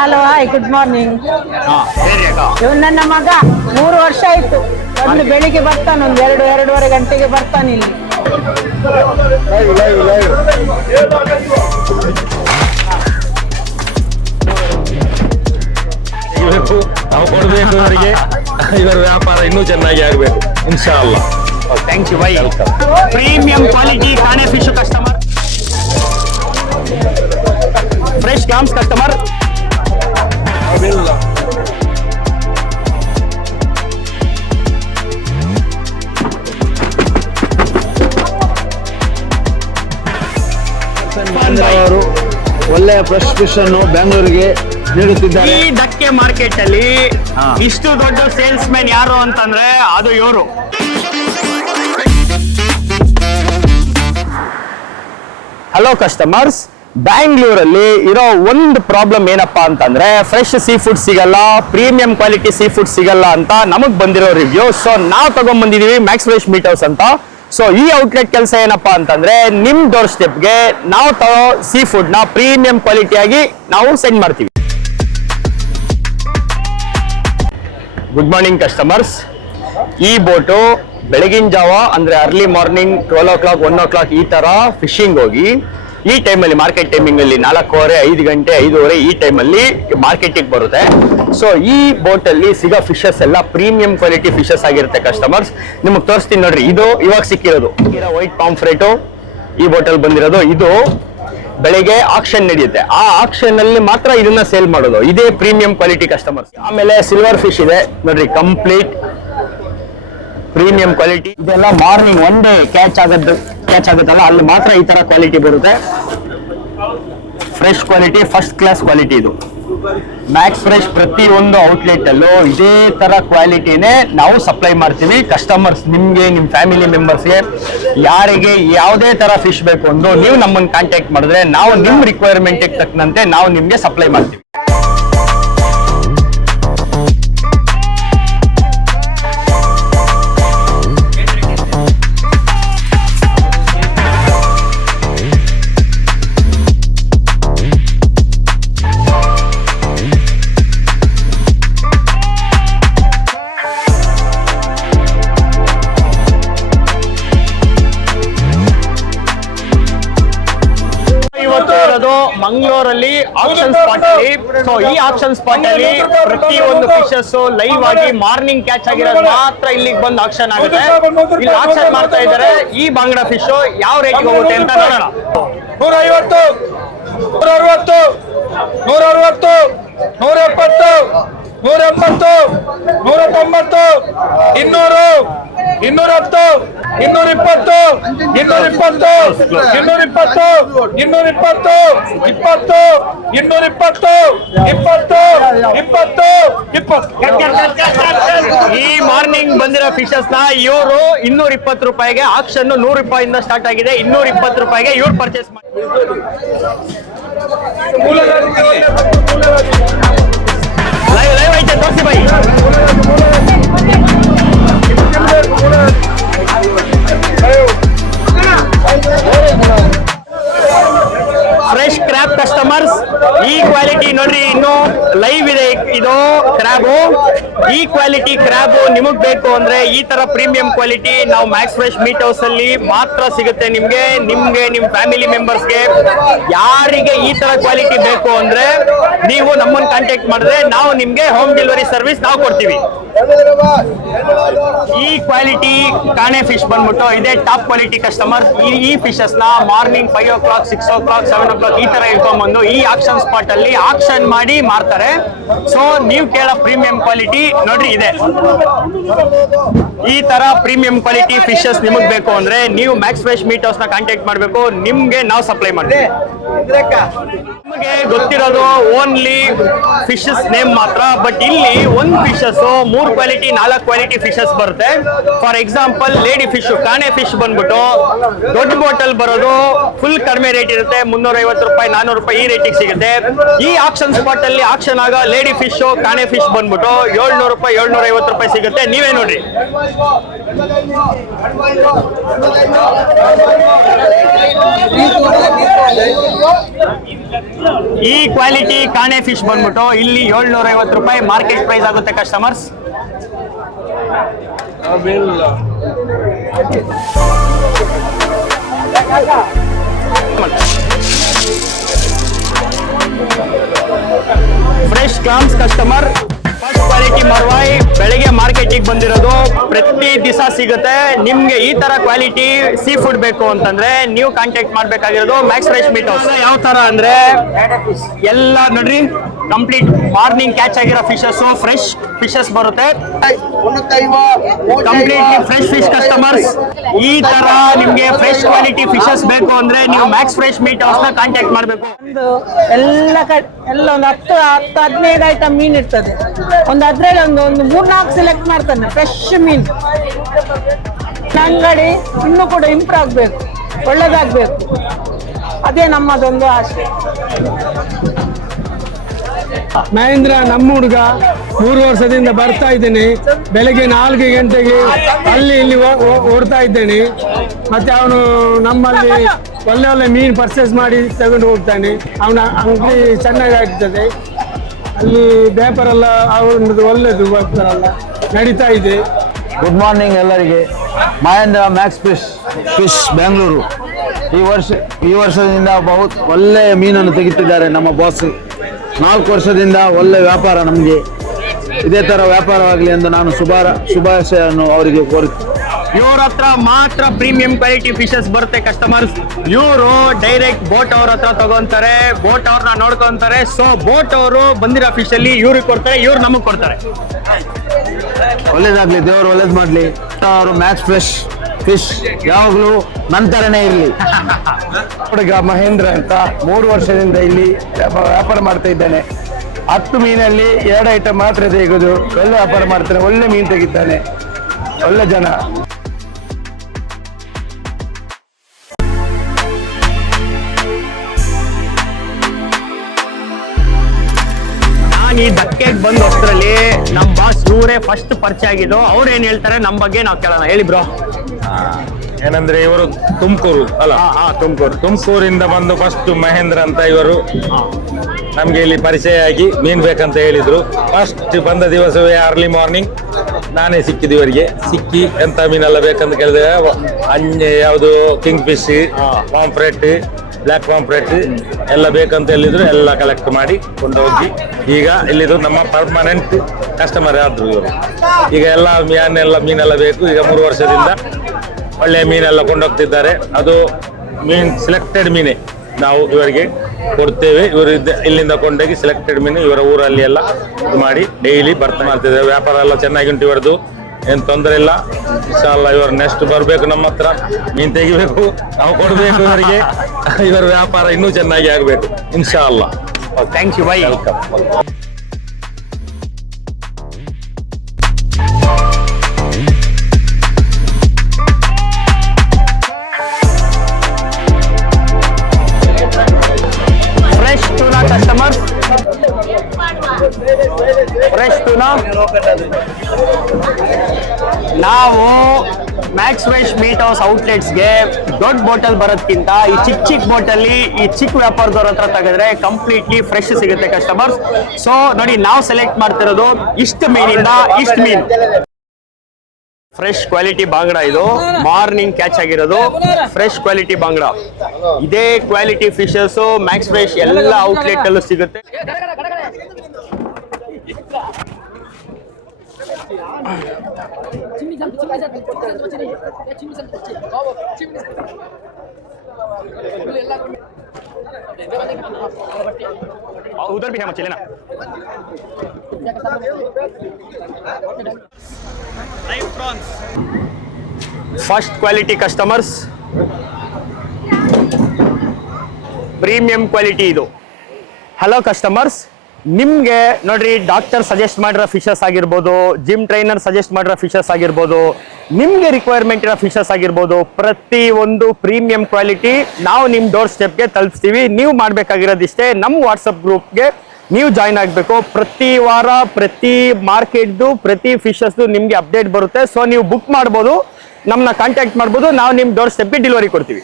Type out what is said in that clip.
Hello hi good morning. ಇವ್ ನನ್ನ ಮಗ 3 ವರ್ಷ ಆಯ್ತು. ಒಂದು ಬೆಳಿಗ್ಗೆ ಬರ್ತಾನೆ, ಒಂದು 2-2:30 ಗಂಟೆಗೆ ಬರ್ತಾನೆ ಇಲ್ಲಿ. ನಾವು ಕೊಡಬೇಕು ಅವರಿಗೆ, ಇವರ ವ್ಯಾಪಾರ ಇನ್ನೂ ಚೆನ್ನಾಗಿ ಆಗಬೇಕು ಇನ್ಶಾ ಅಲ್ಲಾ. Thank you bye. Premium quality ಕಾಣೆ fish customer, fresh grams customer. ಅವರು ಒಳ್ಳೆಯ ಫ್ರೆಶ್ ಫಿಶ್ ಅನ್ನು ಬೆಂಗಳೂರಿಗೆ ನೀಡುತ್ತಿದ್ದಾರೆ. ಈ ದಕ್ಕೆ ಮಾರ್ಕೆಟ್ ಅಲ್ಲಿ ಇಷ್ಟು ದೊಡ್ಡ ಸೇಲ್ಸ್ ಮ್ಯಾನ್ ಯಾರು ಅಂತಂದ್ರೆ ಅದು ಇವರು. ಹಲೋ ಕಸ್ಟಮರ್ಸ್, ಬ್ಯಾಂಗ್ಳೂರಲ್ಲಿ ಇರೋ ಒಂದು ಪ್ರಾಬ್ಲಮ್ ಏನಪ್ಪಾ ಅಂತಂದ್ರೆ ಫ್ರೆಶ್ ಸೀ ಫುಡ್ ಸಿಗಲ್ಲ, ಪ್ರೀಮಿಯಂ ಕ್ವಾಲಿಟಿ ಸೀ ಫುಡ್ ಸಿಗಲ್ಲ ಅಂತ ನಮಗ್ ಬಂದಿರೋ ರಿವ್ಯೂ. ಸೊ ನಾವು ತಗೊಂಡ್ ಬಂದಿದೀವಿ ಮ್ಯಾಕ್ಸ್ ಫ್ರೆಶ್ ಮೀಟ್ ಹೌಸ್ ಅಂತ. ಸೊ ಈ ಔಟ್ಲೆಟ್ ಕೆಲಸ ಏನಪ್ಪಾ ಅಂತಂದ್ರೆ ನಿಮ್ ಡೋರ್ ಸ್ಟೆಪ್ಗೆ ನಾವು ತಗೋ ಸೀ ಫುಡ್ ನ ಪ್ರೀಮಿಯಂ ಕ್ವಾಲಿಟಿಯಾಗಿ ನಾವು ಸೆಂಡ್ ಮಾಡ್ತೀವಿ. Good morning customers. ಈ ಬೋಟು ಬೆಳಗಿನ ಜಾವ ಅಂದ್ರೆ ಅರ್ಲಿ ಮಾರ್ನಿಂಗ್ 12 o'clock 1 o'clock ಈ ತರ ಫಿಶಿಂಗ್ ಹೋಗಿ ಈ ಟೈಮಲ್ಲಿ ಮಾರ್ಕೆಟ್ ಟೈಮಿಂಗ್ ಅಲ್ಲಿ 4:15 5 ಗಂಟೆ 5:30 ಈ ಟೈಮಲ್ಲಿ ಮಾರ್ಕೆಟಿಗೆ ಬರುತ್ತೆ. ಸೊ ಈ ಬೋಟ್ ಅಲ್ಲಿ ಸಿಗೋ ಫಿಶಸ್ ಎಲ್ಲ ಪ್ರೀಮಿಯಂ ಕ್ವಾಲಿಟಿ ಫಿಶಸ್ ಆಗಿರುತ್ತೆ ಕಸ್ಟಮರ್ಸ್. ನಿಮಗೆ ತೋರಿಸ್ತೀನಿ ನೋಡ್ರಿ. ಇದು ಇವಾಗ ಸಿಕ್ಕಿರೋದು ವೈಟ್ ಪಾಂಫ್ರೆಟು ಈ ಬೋಟಲ್ ಬಂದಿರೋದು. ಇದು ಬೆಳಿಗ್ಗೆ ಆಕ್ಷನ್ ನಡೆಯುತ್ತೆ, ಆ ಆಕ್ಷನ್ ಅಲ್ಲಿ ಮಾತ್ರ ಇದನ್ನ ಸೇಲ್ ಮಾಡೋದು. ಇದೇ ಪ್ರೀಮಿಯಂ ಕ್ವಾಲಿಟಿ ಕಸ್ಟಮರ್ಸ್. ಆಮೇಲೆ ಸಿಲ್ವರ್ ಫಿಶ್ ಇದೆ ನೋಡ್ರಿ, ಕಂಪ್ಲೀಟ್ ಪ್ರೀಮಿಯಂ ಕ್ವಾಲಿಟಿ. ಇದೆಲ್ಲ ಮಾರ್ನಿಂಗ್ ಒನ್ ಡೇ ಕ್ಯಾಚ್ ಆಗುತ್ತಲ್ಲ ಅಲ್ಲಿ ಮಾತ್ರ ಈ ತರ ಕ್ವಾಲಿಟಿ ಬರುತ್ತೆ. Fresh quality, first class quality ಇದು. ಮ್ಯಾಕ್ಸ್ ಫ್ರೆಶ್ ಪ್ರತಿ ಒಂದು ಔಟ್ಲೆಟ್ ಅಲ್ಲೂ ಇದೇ ತರ ಕ್ವಾಲಿಟಿನೇ ನಾವು ಸಪ್ಲೈ ಮಾಡ್ತೀವಿ ಕಸ್ಟಮರ್ಸ್. ನಿಮ್ಗೆ, ನಿಮ್ ಫ್ಯಾಮಿಲಿ ಮೆಂಬರ್ಸ್ಗೆ ಯಾರಿಗೆ ಯಾವುದೇ ತರ ಫಿಶ್ ಬೇಕು ಅಂದ್ರೂ ನೀವು ನಮ್ಮನ್ನು ಕಾಂಟ್ಯಾಕ್ಟ್ ಮಾಡಿದ್ರೆ ನಾವು ನಿಮ್ ರಿಕ್ವೈರ್ಮೆಂಟ್ ತಕ್ಕಂತೆ ನಾವು ನಿಮ್ಗೆ ಸಪ್ಲೈ ಮಾಡ್ತೀವಿ. ಮಂಗಳೂರಲ್ಲಿ ಆಕ್ಷನ್ ಸ್ಪಾಟ್ ಅಲ್ಲಿ. ಸೊ ಈ ಆಕ್ಷನ್ ಸ್ಪಾಟ್ ಅಲ್ಲಿ ಪ್ರತಿ ಒಂದು ಫಿಶಸ್ ಲೈವ್ ಆಗಿ ಮಾರ್ನಿಂಗ್ ಕ್ಯಾಚ್ ಆಗಿರೋದು ಮಾತ್ರ ಇಲ್ಲಿಗೆ ಬಂದು ಆಕ್ಷನ್ ಆಗುತ್ತೆ. ಇಲ್ಲಿ ಆಕ್ಷನ್ ಮಾಡ್ತಾ ಇದ್ದಾರೆ. ಈ ಬಾಂಗ್ಡಾ ಫಿಶ್ ಯಾವ ರೇಟ್ಗೆ ಹೋಗುತ್ತೆ ಅಂತ ನೋಡೋಣ. 150, 160, 160, 170, 180, 190, 200, 210, 220, 220, 220, 220, 20, 220, 20, 20. ಈ ಮಾರ್ನಿಂಗ್ ಬಂದಿರೋ ಫಿಶಸ್ ನ ಇವರು 220 ರೂಪಾಯಿಗೆ, ಆಕ್ಷನ್ 100 ರೂಪಾಯಿಂದ ಸ್ಟಾರ್ಟ್ ಆಗಿದೆ. 220 ರೂಪಾಯಿಗೆ ಇವ್ರು ಪರ್ಚೇಸ್ ಮಾಡಿ. ಲೈವ್ ಐತೆ ತೋರಿಸಿ ಬೈ. ಫ್ರೆಶ್ ಕ್ರ್ಯಾಬ್ ಕಸ್ಟಮರ್ಸ್, ಈ ಕ್ವಾಲಿಟಿ ನೋಡ್ರಿ, ಇನ್ನು ಲೈವ್ ಇದೆ ಇದು ಕ್ರ್ಯಾಬು. ಈ ಕ್ವಾಲಿಟಿ ಕ್ರ್ಯಾಬು ನಿಮಗ್ ಬೇಕು ಅಂದ್ರೆ ಈ ತರ ಪ್ರೀಮಿಯಂ ಕ್ವಾಲಿಟಿ ನಾವು ಮ್ಯಾಕ್ಸ್ ಫ್ರೆಶ್ ಮೀಟ್ ಹೌಸ್ ಅಲ್ಲಿ ಮಾತ್ರ ಸಿಗುತ್ತೆ ನಿಮ್ಗೆ. ನಿಮ್ ಫ್ಯಾಮಿಲಿ ಮೆಂಬರ್ಸ್ಗೆ ಯಾರಿಗೆ ಈ ತರ ಕ್ವಾಲಿಟಿ ಬೇಕು ಅಂದ್ರೆ ನೀವು ನಮ್ಮನ್ನು ಕಾಂಟ್ಯಾಕ್ಟ್ ಮಾಡಿದ್ರೆ ನಾವು ನಿಮ್ಗೆ ಹೋಮ್ ಡೆಲಿವರಿ ಸರ್ವಿಸ್ ನಾವು ಕೊಡ್ತೀವಿ. ಈ ಕ್ವಾಲಿಟಿ ಕಾಣೆ ಫಿಶ್ ಬಂದ್ಬಿಟ್ಟು ಇದೇ ಟಾಪ್ ಕ್ವಾಲಿಟಿ ಕಸ್ಟಮರ್. ಈ ಫಿಶಸ್ ನ ಮಾರ್ನಿಂಗ್ 5 o'clock 6 o'clock 7 o'clock ಈ ತರ ಇಟ್ಕೊಂಡ್ಬಂದು ಈ ಆಕ್ಷನ್ ಸ್ಪಾಟ್ ಅಲ್ಲಿ ಆಕ್ಷನ್ ಮಾಡಿ ಮಾರ್ತಾರೆ. ಸೊ ನೀವು ಕೇಳೋ ಪ್ರೀಮಿಯಂ ಕ್ವಾಲಿಟಿ ನೋಡ್ರಿ ಇದೆ. ಈ ತರ ಪ್ರೀಮಿಯಂ ಕ್ವಾಲಿಟಿ ಫಿಶಸ್ ನಿಮಗ್ ಬೇಕು ಅಂದ್ರೆ ನೀವು ಮ್ಯಾಕ್ಸ್ ಫ್ರೆಶ್ ಮೀಟ್ ಹೌಸ್ ನ ಕಾಂಟ್ಯಾಕ್ಟ್ ಮಾಡಬೇಕು. ನಿಮ್ಗೆ ನಾವು ಸಪ್ಲೈ ಮಾಡ್ತೀವಿ. ನಿಮಗೆ ಗೊತ್ತಿರೋದು ಓನ್ಲಿ ಫಿಶಸ್ ನೇಮ್ ಮಾತ್ರ, ಬಟ್ ಇಲ್ಲಿ ಒಂದು ಫಿಶಸ್ 3 ಕ್ವಾಲಿಟಿ 4 ಕ್ವಾಲಿಟಿ ಫಿಶಸ್ ಬರುತ್ತೆ. ಫಾರ್ ಎಕ್ಸಾಂಪಲ್ ಲೇಡಿ ಫಿಶ್, ಕಾಣೆ ಫಿಶ್ ಬಂದ್ಬಿಟ್ಟು ದೊಡ್ಡ ಬಾಟಲ್ ಬರೋದು ಫುಲ್ ಕಡಿಮೆ ರೇಟ್ ಇರುತ್ತೆ, 350 ರೂಪಾಯಿ 400 ರೂಪಾಯಿ ಈ ರೇಟಿಗೆ ಸಿಗುತ್ತೆ. ಈ ಆಕ್ಷನ್ ಸ್ಪಾಟ್ ಅಲ್ಲಿ ಆಕ್ಷನ್ ಆಗ ಲೇಡಿ ಫಿಶ್ ಕಾಣೆ ಫಿಶ್ ಬಂದ್ಬಿಟ್ಟು 700 ರೂಪಾಯಿ 750 ರೂಪಾಯಿ ಸಿಗುತ್ತೆ. ನೀವೇ ನೋಡ್ರಿ. ಈ ಕ್ವಾಲಿಟಿ ಕಾಣೆ ಫಿಶ್ ಬಂದ್ಬಿಟ್ಟು ಇಲ್ಲಿ 750 ರೂಪಾಯಿ ಮಾರ್ಕೆಟ್ ಪ್ರೈಸ್ ಆಗುತ್ತೆ customers. Fresh clams customer, first quality ಮರ್ವಾಯಿ ಬೆಳಗ್ಗೆ ಮಾರ್ಕೆಟಿಗೆ ಬಂದಿರೋದು, ಪ್ರತಿ ದಿವಸ ಸಿಗುತ್ತೆ. ನಿಮ್ಗೆ ಈ ತರ ಕ್ವಾಲಿಟಿ ಸೀ ಫುಡ್ ಬೇಕು ಅಂತಂದ್ರೆ ನೀವು ಕಾಂಟ್ಯಾಕ್ಟ್ ಮಾಡ್ಬೇಕಾಗಿರೋದು ಮ್ಯಾಕ್ಸ್ ಫ್ರೆಶ್ ಮೀಟ್ ಹೌಸ್. ಯಾವ ತರ ಅಂದ್ರೆ ಎಲ್ಲ ನೋಡ್ರಿ, ಕಂಪ್ಲೀಟ್ ಮಾರ್ನಿಂಗ್ ಕ್ಯಾಚ್ ಆಗಿರೋ ಫಿಶಸ್, ಫ್ರೆಶ್ ಫಿಶಸ್ ಬರುತ್ತೆ. Completely fresh fish customers. ಈ ತರ ನಿಮ್ಗೆ ಫ್ರೆಶ್ ಕ್ವಾಲಿಟಿ ಫಿಶಸ್ ಬೇಕು ಅಂದ್ರೆ ನೀವು ಮ್ಯಾಕ್ಸ್ ಫ್ರೆಶ್ ಮೀಟ್ ಹೌಸ್ ನ ಕಾಂಟ್ಯಾಕ್ಟ್ ಮಾಡಬೇಕು. ಒಂದು ಎಲ್ಲ ಒಂದು 10-15 ಐಟಮ್ ಮೀನ್ ಇರ್ತದೆ. ಅದ್ರಲ್ಲಿ ಒಂದು 3-4 ಸೆಲೆಕ್ಟ್ ಮಾಡ್ತಾನೆ ಫ್ರೆಶ್ ಮೀನ್. ಅಂಗಡಿ ಇನ್ನೂ ಕೂಡ ಇಂಪ್ರೂವ್ ಆಗ್ಬೇಕು, ಒಳ್ಳೇದಾಗ್ಬೇಕು, ಅದೇ ನಮ್ಮದೊಂದು ಆಸೆ. ಮಹೇಂದ್ರ ನಮ್ಮ ಹುಡುಗ 3 ವರ್ಷದಿಂದ ಬರ್ತಾ ಇದ್ದೇನೆ. ಬೆಳಗ್ಗೆ 4 ಗಂಟೆಗೆ ಅಲ್ಲಿ ಇಲ್ಲಿ ಓಡ್ತಾ ಇದ್ದೇನೆ. ಮತ್ತೆ ಅವನು ನಮ್ಮಲ್ಲಿ ಒಳ್ಳೆ ಒಳ್ಳೆ ಮೀನು ಪರ್ಚೇಸ್ ಮಾಡಿ ತಗೊಂಡು ಹೋಗ್ತಾನೆ. ಅವನ ಅಂಗಡಿ ಚೆನ್ನಾಗಿ ಆಗ್ತದೆ. ಅಲ್ಲಿ ವ್ಯಾಪಾರ ಎಲ್ಲ ಅವನದು ಒಳ್ಳೆದು ವ್ಯಾಪಾರ ಎಲ್ಲ ನಡೀತಾ ಇದೆ. ಗುಡ್ ಮಾರ್ನಿಂಗ್ ಎಲ್ಲರಿಗೆ. ಮಹೇಂದ್ರ ಮ್ಯಾಕ್ಸ್ ಫಿಶ್ ಬೆಂಗಳೂರು ಈ ವರ್ಷದಿಂದ ಒಳ್ಳೆ ಮೀನನ್ನು ತೆಗಿತಿದ್ದಾರೆ ನಮ್ಮ ಬಾಸ್. 4 ವರ್ಷದಿಂದ ಒಳ್ಳೆ ವ್ಯಾಪಾರ ನಮಗೆ. ಇದೇ ತರ ವ್ಯಾಪಾರವಾಗಲಿ ಎಂದು ನಾನು ಶುಭಾಶಯನ್ನು ಅವರಿಗೆ ಕೋರುತ್ತೇನೆ. ಇವ್ರ ಹತ್ರ ಮಾತ್ರ ಪ್ರೀಮಿಯಂ ಕ್ವಾಲಿಟಿ ಫಿಶಸ್ ಬರುತ್ತೆ ಕಸ್ಟಮರ್ಸ್. ಇವರು ಡೈರೆಕ್ಟ್ ಬೋಟ್ ಅವ್ರ ಹತ್ರ ತಗೊಂತಾರೆ, ಬೋಟ್ ಅವ್ರನ್ನ ನೋಡ್ಕೊಂತಾರೆ. ಸೊ ಬೋಟ್ ಅವರು ಬಂದಿರೋ ಫಿಶ್ ಅಲ್ಲಿ ಇವ್ರಿಗೆ ಕೊಡ್ತಾರೆ, ಇವ್ರು ನಮಗ್ ಕೊಡ್ತಾರೆ. ಒಳ್ಳೇದಾಗ್ಲಿ, ದೇವರು ಒಳ್ಳೇದ್ ಮಾಡ್ಲಿ. ಅವರು ಮ್ಯಾಕ್ಸ್ ಫ್ರೆಶ್ ಫಿಶ್ ಯಾವಾಗಲೂ ನಂತರನೇ ಇರಲಿ. ಹುಡುಗ ಮಹೇಂದ್ರ ಅಂತ 3 ವರ್ಷದಿಂದ ಇಲ್ಲಿ ವ್ಯಾಪಾರ ಮಾಡ್ತಾ ಇದ್ದಾನೆ. 10 ಮೀನಲ್ಲಿ 2 ಐಟಮ್ ಮಾತ್ರ ತೆಗೆದು ಒಳ್ಳೆ ವ್ಯಾಪಾರ ಮಾಡ್ತಾನೆ. ಒಳ್ಳೆ ಮೀನು ತೆಗಿತಾನೆ, ಒಳ್ಳೆ ಜನ. ನಾನು ಈ ಧಕ್ಕೆಗೆ ಬಂದು ಅಷ್ಟರಲ್ಲಿ ನಮ್ಮ ಬಾಸ್ ಇವರೇ ಫಸ್ಟ್ ಪರಿಚಯ ಆಗಿದ್ದು. ಅವ್ರು ಏನ್ ಹೇಳ್ತಾರೆ ನಮ್ಮ ಬಗ್ಗೆ ನಾವು ಕೇಳೋಣ. ಹೇಳಿ ಬ್ರೋ. ಏನಂದ್ರೆ ಇವರು ತುಮಕೂರು ಅಲ್ಲ, ತುಮಕೂರಿಂದ ಬಂದು ಫಸ್ಟ್ ಮಹೇಂದ್ರ ಅಂತ ಇವರು ನಮ್ಗೆ ಇಲ್ಲಿ ಪರಿಚಯ ಆಗಿ ಮೀನ್ ಬೇಕಂತ ಹೇಳಿದ್ರು. ಫಸ್ಟ್ ಬಂದ ದಿವಸವೇ ಅರ್ಲಿ ಮಾರ್ನಿಂಗ್ ನಾನೇ ಸಿಕ್ಕಿದ್ದು ಇವರಿಗೆ. ಸಿಕ್ಕಿ ಎಂತ ಮೀನೆಲ್ಲ ಬೇಕಂತ ಕೇಳಿದ್ರೆ ಯಾವುದು king fish, pomfret, black pomfret ಎಲ್ಲ ಬೇಕಂತ ಹೇಳಿದ್ರು. ಎಲ್ಲ ಕಲೆಕ್ಟ್ ಮಾಡಿ ಕೊಂಡೋಗಿ ಈಗ ಇಲ್ಲಿದು ನಮ್ಮ ಪರ್ಮನೆಂಟ್ ಕಸ್ಟಮರ್ ಆದ್ರು ಇವರು. ಈಗ ಎಲ್ಲ ಮೀನೆಲ್ಲ ಬೇಕು. ಈಗ 3 ವರ್ಷದಿಂದ ಒಳ್ಳೆಯ ಮೀನೆಲ್ಲ ಕೊಂಡೋಗ್ತಿದ್ದಾರೆ. ಅದು ಮೀನ್ ಸೆಲೆಕ್ಟೆಡ್ ಮೀನೇ ನಾವು ಇವರಿಗೆ ಕೊಡ್ತೇವೆ. ಇವರು ಇಲ್ಲಿಂದ ಕೊಂಡೋಗಿ ಸೆಲೆಕ್ಟೆಡ್ ಮೀನು ಇವರ ಊರಲ್ಲಿ ಎಲ್ಲ ಇದು ಮಾಡಿ ಡೈಲಿ ಮಾಡ್ತಿದ್ದಾರೆ. ವ್ಯಾಪಾರ ಎಲ್ಲ ಚೆನ್ನಾಗಿ ಉಂಟು ಇವರದು, ಏನು ತೊಂದರೆ ಇಲ್ಲ. ಇನ್ಶಾಲ್ಲ ಇವರು ನೆಕ್ಸ್ಟ್ ಬರಬೇಕು ನಮ್ಮ ಹತ್ರ, ಮೀನು ತೆಗಿಬೇಕು, ನಾವು ಕೊಡಬೇಕು ಇವರಿಗೆ. ಇವರ ವ್ಯಾಪಾರ ಇನ್ನೂ ಚೆನ್ನಾಗಿ ಆಗಬೇಕು ಇನ್ಶಾಲ್ಲ. Thank you bye. Welcome. Fresh tuna customer, fresh tuna. ನಾವು ಮ್ಯಾಕ್ಸ್ ಫ್ರೆಶ್ ಮೀಟ್ ಹೌಸ್ ಔಟ್ಲೆಟ್ಸ್ಗೆ ದೊಡ್ಡ ಬೋಟಲ್ ಬರೋದ್ಕಿಂತ ಈ ಚಿಕ್ಕ ಬೋಟಲ್ಲಿ ಈ ಚಿಕ್ಕ ವ್ಯಾಪಾರದವ್ರ ಹತ್ರ ತೆಗೆದ್ರೆ ಕಂಪ್ಲೀಟ್ಲಿ ಫ್ರೆಶ್ ಸಿಗುತ್ತೆ ಕಸ್ಟಮರ್ಸ್. ಸೊ ನೋಡಿ, ನಾವು ಸೆಲೆಕ್ಟ್ ಮಾಡ್ತಿರೋದು ಇಷ್ಟು ಮೀನಿಂದ ಇಷ್ಟು ಮೀನು. ಫ್ರೆಶ್ ಕ್ವಾಲಿಟಿ ಬಾಂಗ್ಡ, ಇದು ಮಾರ್ನಿಂಗ್ ಕ್ಯಾಚ್ ಆಗಿರೋದು ಫ್ರೆಶ್ ಕ್ವಾಲಿಟಿ ಬಾಂಗ್ಡ. ಇದೇ ಕ್ವಾಲಿಟಿ ಫಿಶಸ್ ಮ್ಯಾಕ್ಸ್ ಫ್ರೆಶ್ ಎಲ್ಲ ಔಟ್ಲೆಟ್ ಅಲ್ಲೂ ಸಿಗುತ್ತೆ. उधर भी है मछली ना. First quality customers, premium quality ಇದು. ಹಲೋ ಕಸ್ಟಮರ್ಸ್, ನಿಮಗೆ ನೋಡ್ರಿ, ಡಾಕ್ಟರ್ ಸಜೆಸ್ಟ್ ಮಾಡಿರೋ ಫಿಶಸ್ ಆಗಿರ್ಬೋದು, ಜಿಮ್ ಟ್ರೈನರ್ ಸಜೆಸ್ಟ್ ಮಾಡಿರೋ ಫಿಶಸ್ ಆಗಿರ್ಬೋದು, ನಿಮಗೆ ರಿಕ್ವೈರ್ಮೆಂಟ್ ಇರೋ ಫಿಶಸ್ ಆಗಿರ್ಬೋದು, ಪ್ರತಿ ಒಂದು ಪ್ರೀಮಿಯಂ ಕ್ವಾಲಿಟಿ ನಾವು ನಿಮ್ಮ ಡೋರ್ ಸ್ಟೆಪ್ಗೆ ತಲುಪಿಸ್ತೀವಿ. ನೀವು ಮಾಡಬೇಕಾಗಿರೋದಿಷ್ಟೇ, ನಮ್ಮ ವಾಟ್ಸಪ್ ಗ್ರೂಪ್ಗೆ ನೀವು ಜಾಯ್ನ್ ಆಗಬೇಕು. ಪ್ರತಿ ವಾರ ಪ್ರತಿ ಮಾರ್ಕೆಟ್ದು ಪ್ರತಿ ಫಿಶಸ್ದು ನಿಮಗೆ ಅಪ್ಡೇಟ್ ಬರುತ್ತೆ. ಸೊ ನೀವು ಬುಕ್ ಮಾಡ್ಬೋದು, ನಮ್ಮನ್ನ ಕಾಂಟ್ಯಾಕ್ಟ್ ಮಾಡ್ಬೋದು, ನಾವು ನಿಮ್ಮ ಡೋರ್ ಸ್ಟೆಪ್ಗೆ ಡೆಲಿವರಿ ಕೊಡ್ತೀವಿ.